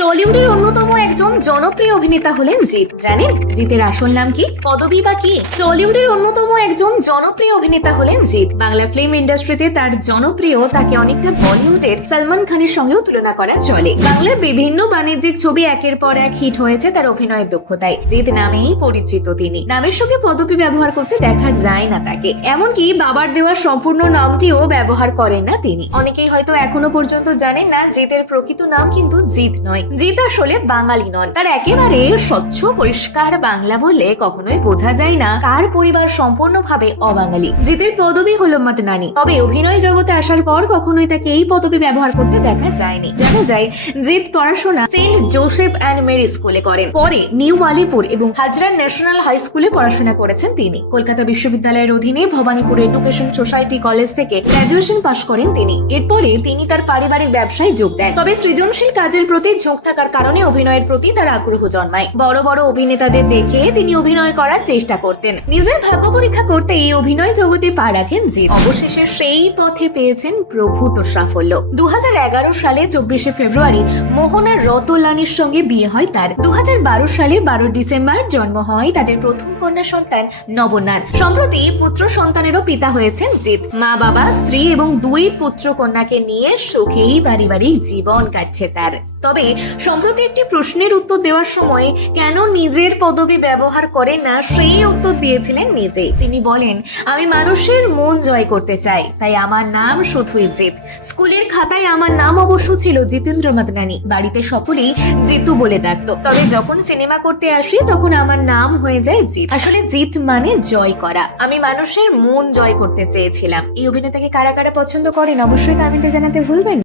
টলিউডের অন্যতম একজন জনপ্রিয় অভিনেতা হলেন জিৎ। জানেন জিতের আসল নাম কি, পদবী বা কি? টলিউডের অন্যতম একজন জনপ্রিয় অভিনেতা হলেন জিৎ। বাংলা ফিল্ম ইন্ডাস্ট্রিতে তার জনপ্রিয় তাকে অনেকটা বলিউডের সালমান খানের সঙ্গেও তুলনা করা চলে। বাংলার বিভিন্ন বাণিজ্যিক ছবি একের পর এক হিট হয়েছে তার অভিনয়ের দক্ষতায়। জিৎ নামেই পরিচিত তিনি। নামের সঙ্গে পদবী ব্যবহার করতে দেখা যায় না তাকে, এমনকি বাবার দেওয়া সম্পূর্ণ নামটিও ব্যবহার করেন না তিনি। অনেকেই হয়তো এখনো পর্যন্ত জানেন না জিতের প্রকৃত নাম কিন্তু জিৎ নয়। জিৎ আসলে বাঙালি নন। তার একেবারে স্বচ্ছ পরিষ্কার বাংলা বললে কখনোই বোঝা যায় না কার পরিবার সম্পূর্ণভাবে অবাঙালি। জিতের পদবী হলো মাদনানি। তবে অভিনয় জগতে আসার পর কখনোই তাকে এই পদবী ব্যবহার করতে দেখা যায়নি। জানা যায় জিৎ পড়াশোনা সেন্ট জোসেফ অ্যান্ড মেরি স্কুলে করেন। পরে নিউ আলিপুর এবং হাজরা ন্যাশনাল হাই স্কুলে পড়াশোনা করেছেন তিনি। কলকাতা বিশ্ববিদ্যালয়ের অধীনে ভবানীপুর এডুকেশন সোসাইটি কলেজ থেকে গ্র্যাজুয়েশন পাশ করেন তিনি। এরপরে তিনি তার পারিবারিক ব্যবসায় যোগ দেন। তবে সৃজনশীল কাজের প্রতি ঝোঁক থাকার কারণে অভিনয়ের প্রতি তার আগ্রহ জন্মায়। বড় বড় অভিনেতাদের দেখে তিনি অভিনয় করার চেষ্টা করতেন। নিজের ভাগ্য পরীক্ষা করতে এই অভিনয় জগতে পা রাখেন জিৎ। অবশেষে সেই পথে পেয়েছেন প্রভূত সাফল্য। 2011 সালে 24শে ফেব্রুয়ারি মোহনা রতলানির সঙ্গে বিয়ে হয় তার। 2012 সালে 12 ডিসেম্বর জন্ম হয় তাদের প্রথম কন্যা সন্তান নবনার। সম্প্রতি পুত্র সন্তানেরও পিতা হয়েছেন জিৎ। মা বাবা, স্ত্রী এবং 2 পুত্র কন্যাকে নিয়ে সুখেই পারিবারিক জীবন কাটছে তার। তবে সম্প্রতি একটি প্রশ্নের উত্তর দেওয়ার সময় কেন নিজের পদবী ব্যবহার করেন না সেই উত্তর দিয়েছিলেন নিজেই। তিনি বলেন, আমি মানুষের মন জয় করতে চাই, তাই আমার নাম শুধুই জিৎ। স্কুলের খাতায় আমার নাম অবশ্য ছিল জিতেন্দ্র মাদনানি। বাড়িতে সকলেই জিতু বলে ডাকতো। তবে যখন সিনেমা করতে আসি তখন আমার নাম হয়ে যায় জিৎ। আসলে জিৎ মানে জয় করা। আমি মানুষের মন জয় করতে চেয়েছিলাম। এই অভিনেতাকে কারা কারা পছন্দ করেন অবশ্যই কমেন্টে জানাতে ভুলবেন।